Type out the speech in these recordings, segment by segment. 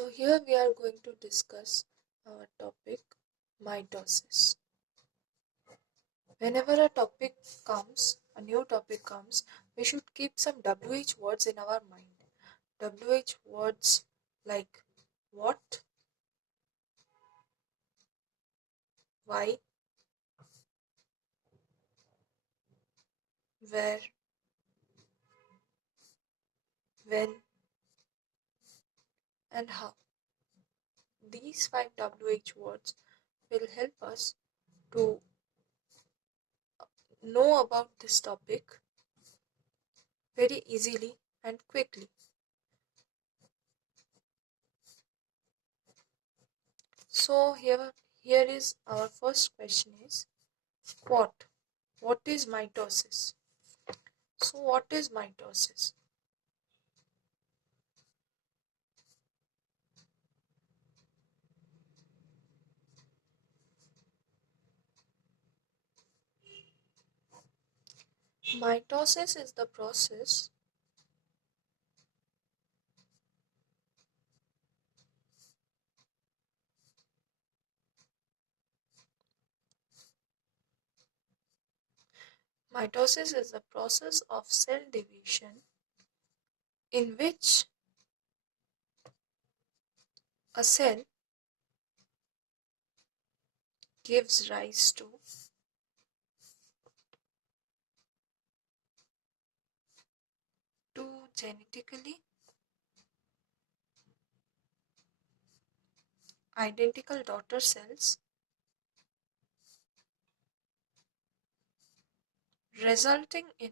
So here we are going to discuss our topic mitosis. Whenever a new topic comes, we should keep some WH words in our mind. WH words like what, why, where, when, and how. These 5 WH words will help us to know about this topic very easily and quickly. So here is our first question is what? What is mitosis? So what is mitosis? Mitosis is the process of cell division in which a cell gives rise to two genetically identical daughter cells, resulting in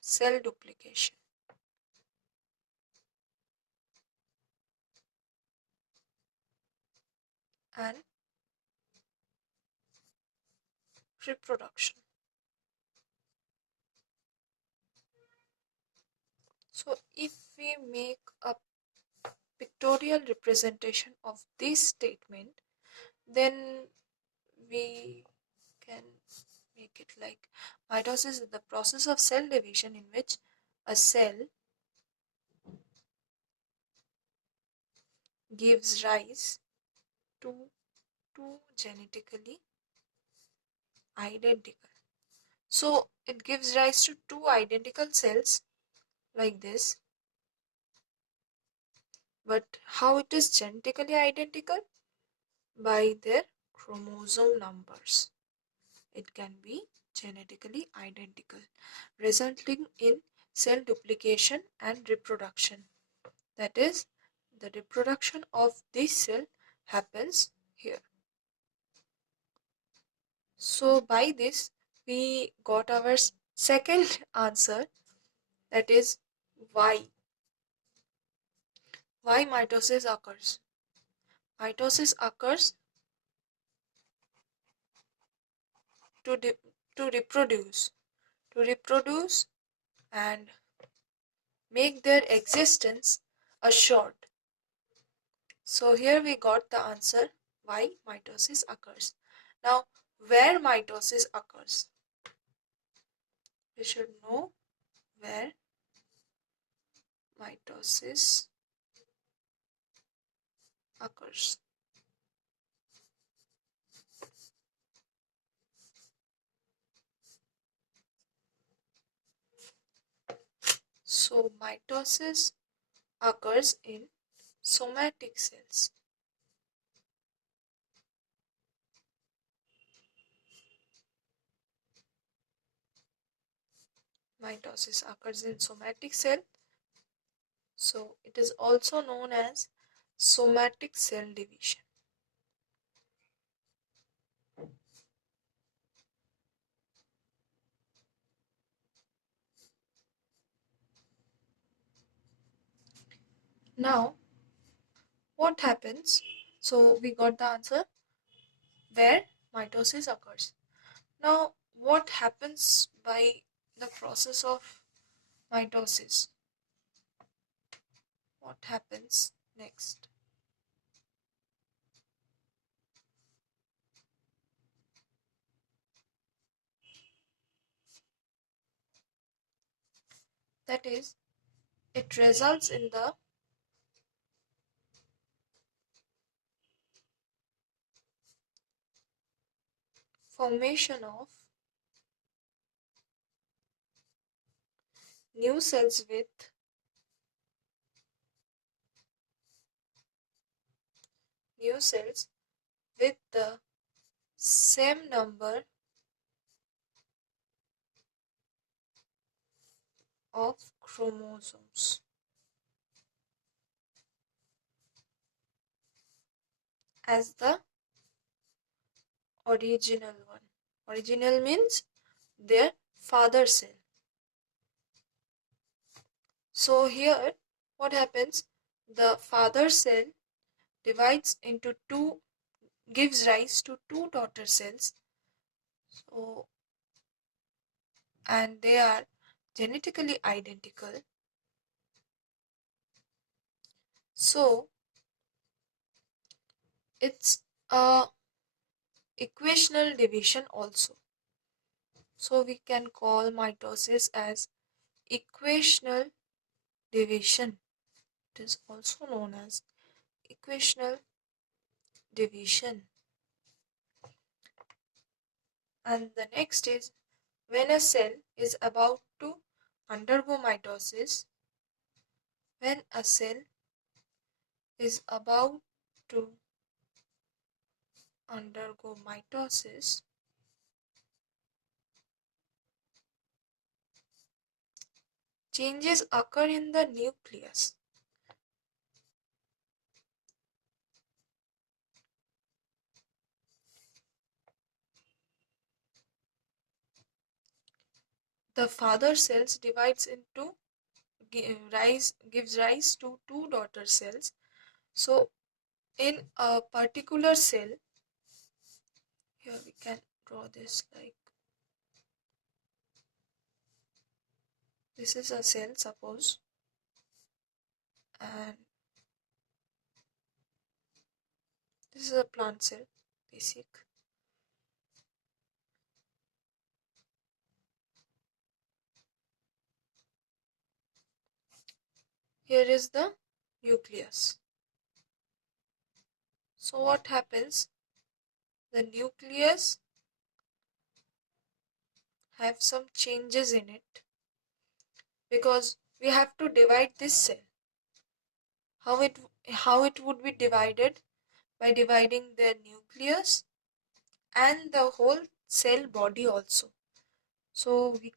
cell duplication and reproduction. So if we make a pictorial representation of this statement, then we can make it like mitosis is the process of cell division in which a cell gives rise to two genetically identical. So it gives rise to two identical cells like this. But how it is genetically identical? By their chromosome numbers. It can be genetically identical, resulting in cell duplication and reproduction. That is, the reproduction of this cell happens here. So by this we got our second answer, that is why mitosis occurs. Mitosis occurs to reproduce and make their existence assured. So here we got the answer why mitosis occurs. Now, where mitosis occurs? We should know where mitosis occurs. So mitosis occurs in somatic cells. Mitosis occurs in somatic cell. So it is also known as somatic cell division. Now, what happens? So we got the answer where mitosis occurs. Now, what happens by the process of mitosis? What happens next? That is, It results in the formation of new cells with the same number of chromosomes as the original one. Original means their father cell. So here what happens? The father cell divides into two, gives rise to two daughter cells. So, and they are genetically identical. So it's a equational division also. So we can call mitosis as equational division. It is also known as equational division. And the next is when a cell is about to undergo mitosis. When a cell is about to undergo mitosis, changes occur in the nucleus. The father cells divides into gives rise to two daughter cells. So in a particular cell, here we can draw this like this is a cell, suppose, and this is a plant cell, basic. Here is the nucleus. So what happens? The nucleus have some changes in it because we have to divide this cell. How it would be divided? By dividing the nucleus and the whole cell body also. So we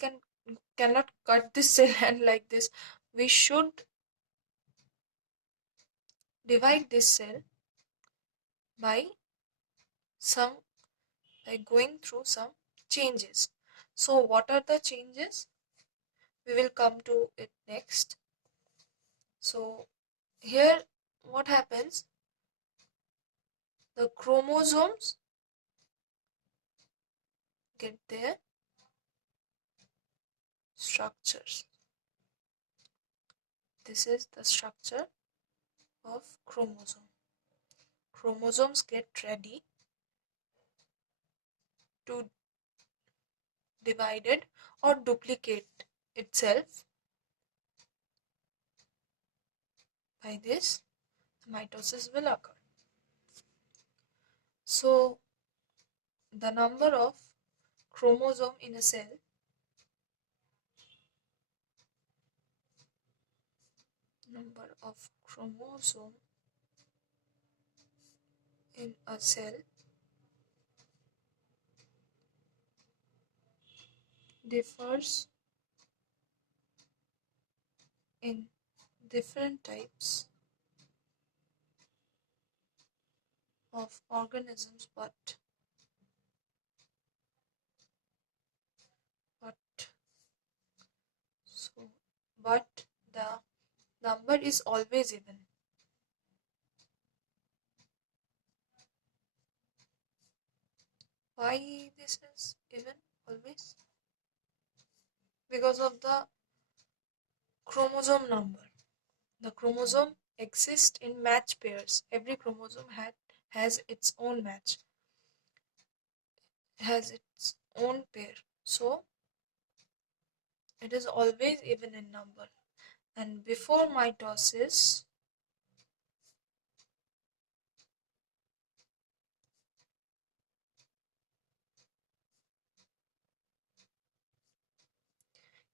cannot cut this cell and like this. We should divide this cell by some going through some changes. So what are the changes? We will come to it next. So here what happens? The chromosomes get their structures. This is the structure of chromosome. Chromosomes get ready to divided or duplicate itself. By this, mitosis will occur. So the number of chromosome in a cell differs in different types of organisms, but the number is always even. Why this is even always? Because of the chromosome number. The chromosome exists in match pairs. Every chromosome has its own match, has its own pair. So it is always even in number. And before mitosis,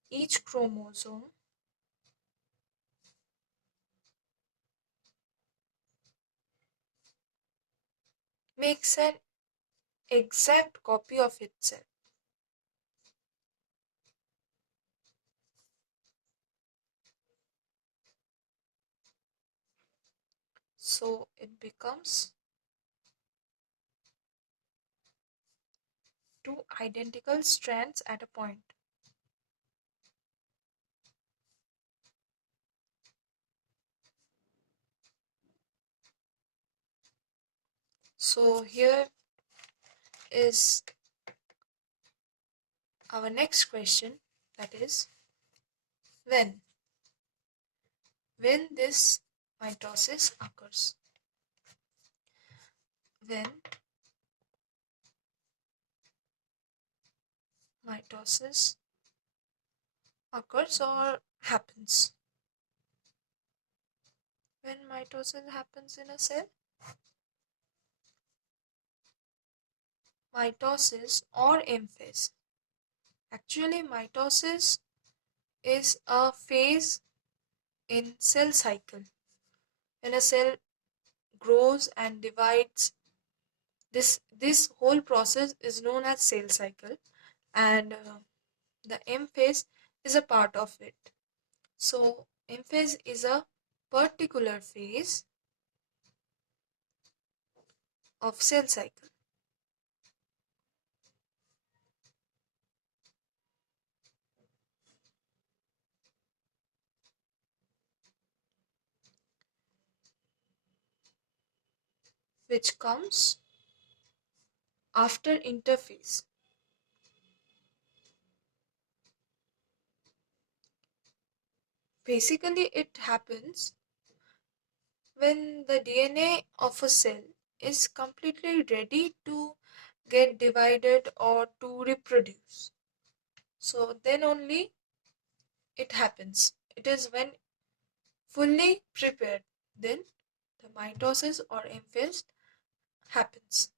each chromosome makes an exact copy of itself. So it becomes two identical strands at a point. So here is our next question, that is when this mitosis occurs. When mitosis occurs or happens. When mitosis happens in a cell, mitosis or M phase. Actually, mitosis is a phase in cell cycle. When a cell grows and divides, this whole process is known as cell cycle, and the M phase is a part of it. So M phase is a particular phase of cell cycle. Which comes after interphase. Basically, it happens when the DNA of a cell is completely ready to get divided or to reproduce. So then only it happens. It is when fully prepared, then the mitosis or M phase happens.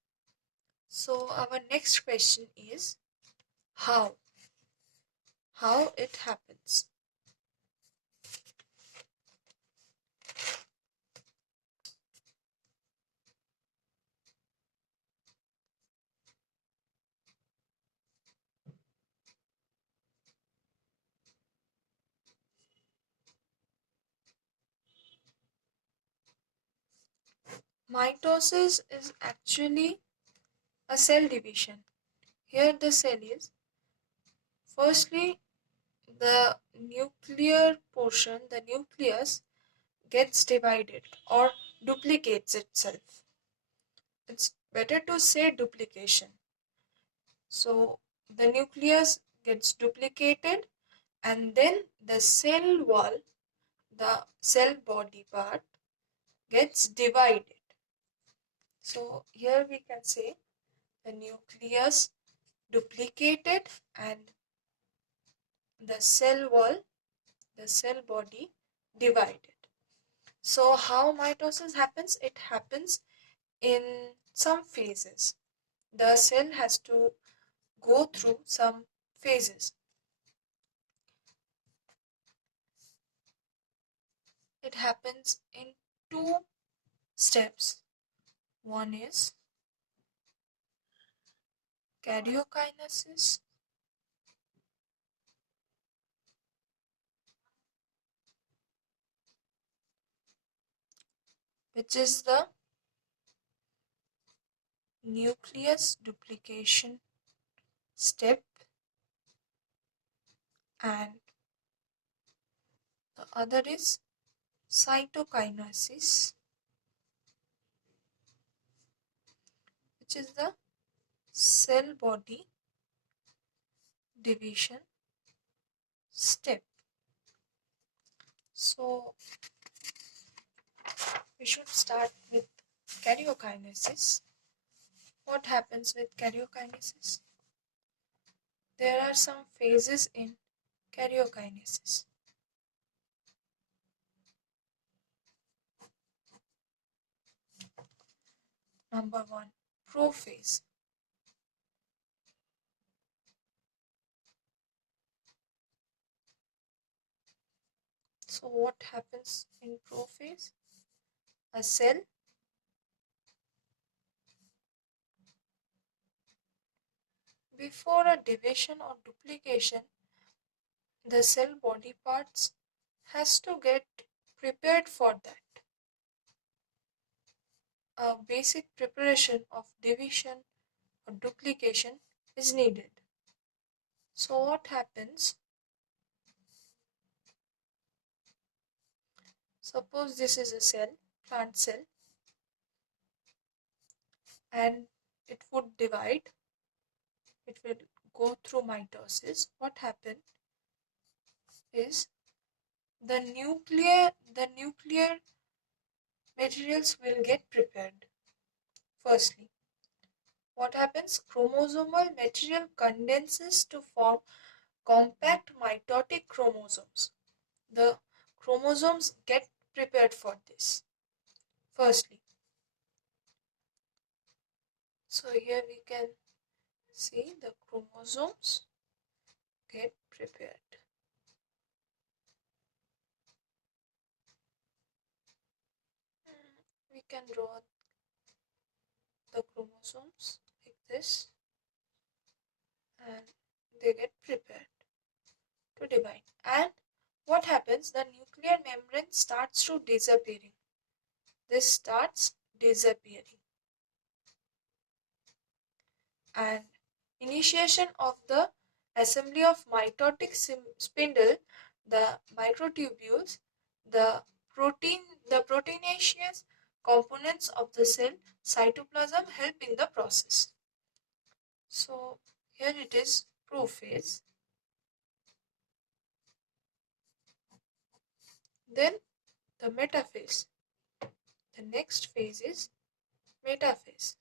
So our next question is how? How it happens. Mitosis is actually a cell division. Here the cell is firstly the nuclear portion, the nucleus gets divided or duplicates itself. It's better to say duplication. So the nucleus gets duplicated and then the cell wall, the cell body part, gets divided. So here we can say the nucleus duplicated and the cell wall, the cell body divided. So how mitosis happens? It happens in some phases. The cell has to go through some phases. It happens in two steps. One is karyokinesis, which is the nucleus duplication step, and the other is cytokinesis, which is the cell body division step. So we should start with karyokinesis. What happens with karyokinesis? There are some phases in karyokinesis. Number 1, prophase. So what happens in prophase? A cell before a division or duplication, the cell body parts has to get prepared for that. A basic preparation of division or duplication is needed. So what happens? Suppose this is a cell, plant cell, and it would divide. It will go through mitosis. What happens is the nuclear materials will get prepared. Firstly, what happens? Chromosomal material condenses to form compact mitotic chromosomes. The chromosomes get prepared for this. Firstly, so here we can see the chromosomes get prepared. We can draw the chromosomes like this, and they get prepared to divide. And what happens? The nuclear membrane starts to disappearing. This starts disappearing. And initiation of the assembly of mitotic spindle, the microtubules, the proteinaceous components of the cell cytoplasm help in the process. So here it is prophase. Then the metaphase. The next phase is metaphase,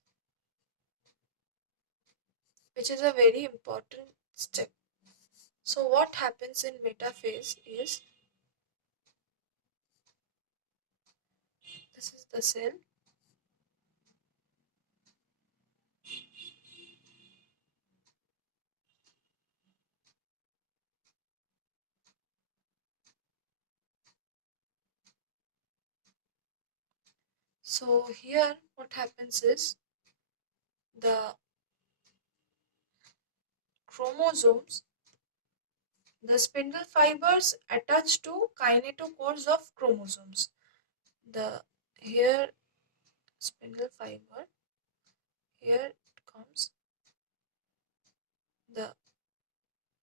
which is a very important step. So what happens in metaphase is, this is the cell. So here what happens is the chromosomes, the spindle fibers attach to kinetochores of chromosomes. The here spindle fiber, here it comes. The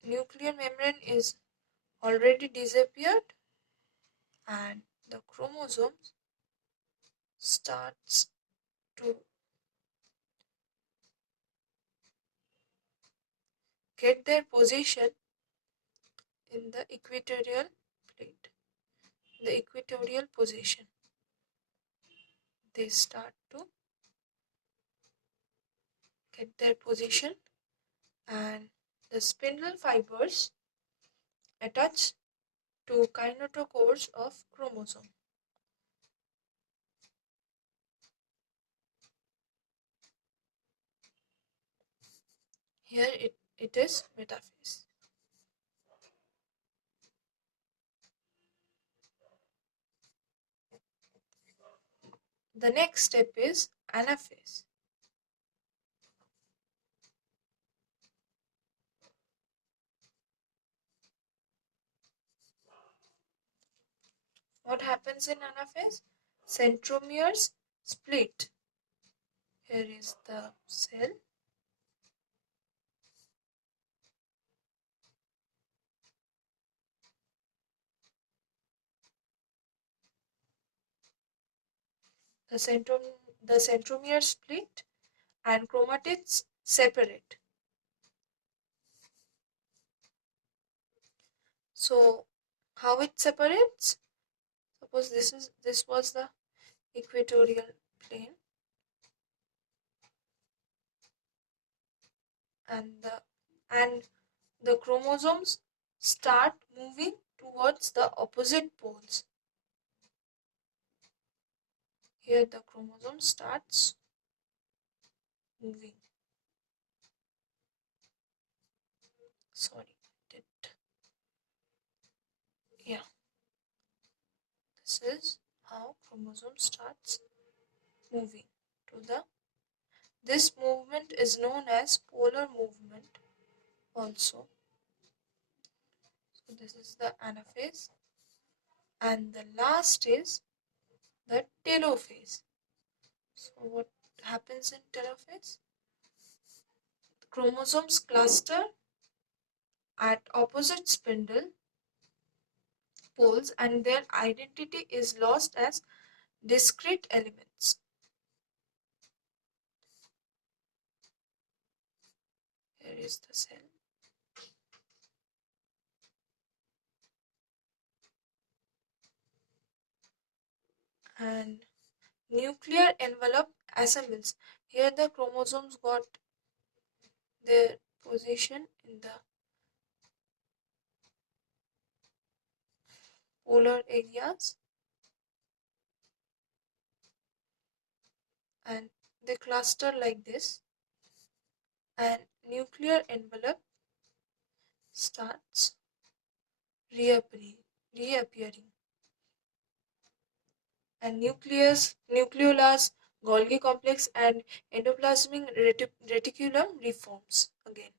nuclear membrane is already disappeared, and the chromosomes starts to get their position in the equatorial plate, the equatorial position. They start to get their position, and the spindle fibers attach to kinetochores of chromosome. Here it is metaphase. The next step is anaphase. What happens in anaphase? Centromeres split. Here is the cell. The centromeres split and chromatids separate. So how it separates? Suppose this was the equatorial plane, and the chromosomes start moving towards the opposite poles. Here the chromosome starts moving. Sorry, did yeah. This is how chromosome starts moving to the. This movement is known as polar movement also. So this is the anaphase, and the last is the telophase. So what happens in telophase? Chromosomes cluster at opposite spindle poles and their identity is lost as discrete elements. Here is the cell. And nuclear envelope assembles. Here the chromosomes got their position in the polar areas and they cluster like this, and nuclear envelope starts reappearing. And nucleolus, Golgi complex, and endoplasmic reticulum reforms again.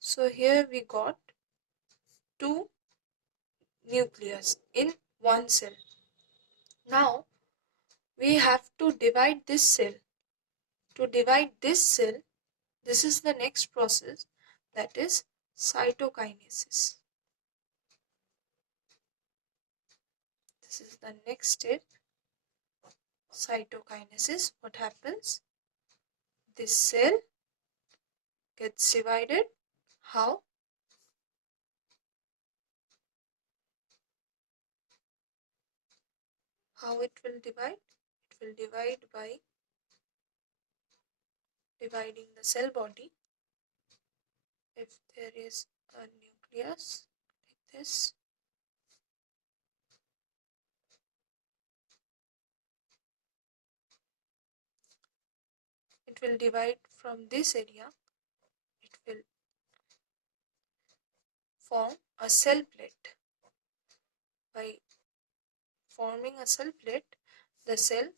So here we got two nucleus in one cell. Now we have to divide this cell. To divide this cell, this is the next process, that is cytokinesis. This is the next step, cytokinesis. What happens? This cell gets divided. How? How it will divide? It will divide by dividing the cell body. If there is a nucleus like this, it will divide from this area. It will form a cell plate. By forming a cell plate, the cell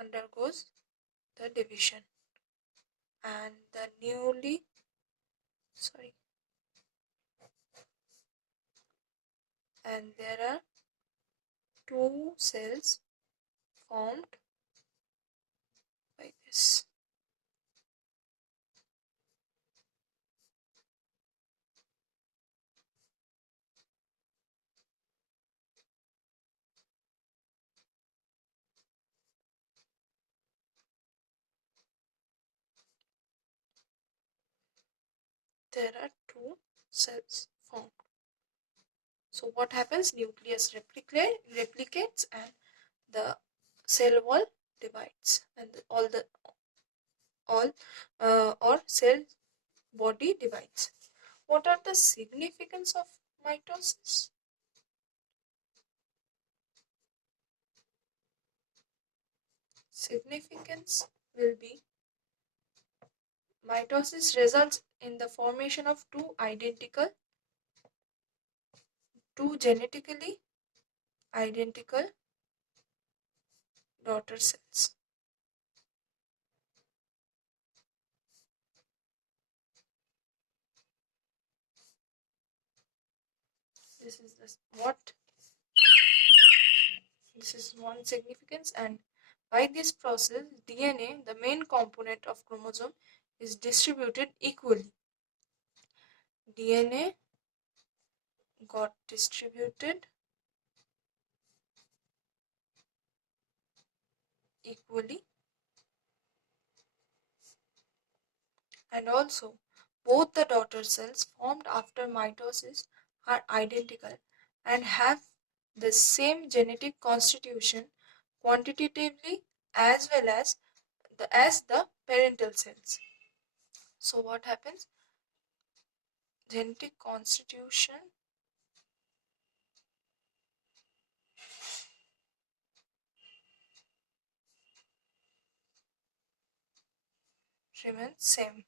undergoes the division, and the and there are two cells formed by this. There are two cells formed. So what happens? Nucleus replicates and the cell wall divides, and or cell body divides. What are the significance of mitosis? Significance will be mitosis results in the formation of two genetically identical daughter cells. This is one significance, and by this process DNA, the main component of chromosome, is distributed equally. DNA got distributed equally, and also both the daughter cells formed after mitosis are identical and have the same genetic constitution quantitatively as well as the parental cells. So what happens? Genetic constitution remain same.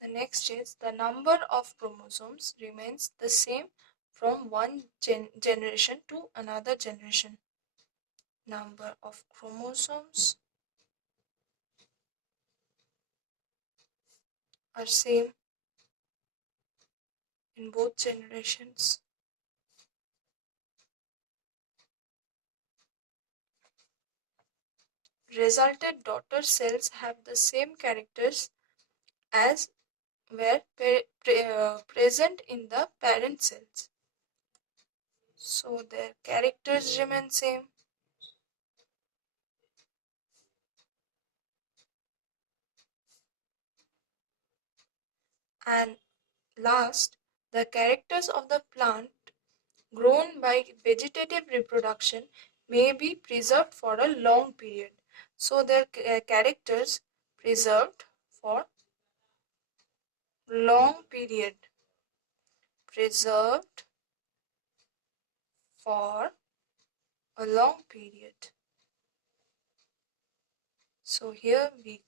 The next is the number of chromosomes remains the same from one generation to another generation. Number of chromosomes are same in both generations. Resulted daughter cells have the same characters as were present in the parent cells. So their characters remain same. And last, the characters of the plant grown by vegetative reproduction may be preserved for a long period. So their characters preserved for long period. Preserved for a long period. So here we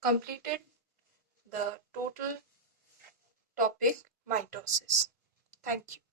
completed the total topic mitosis. Thank you.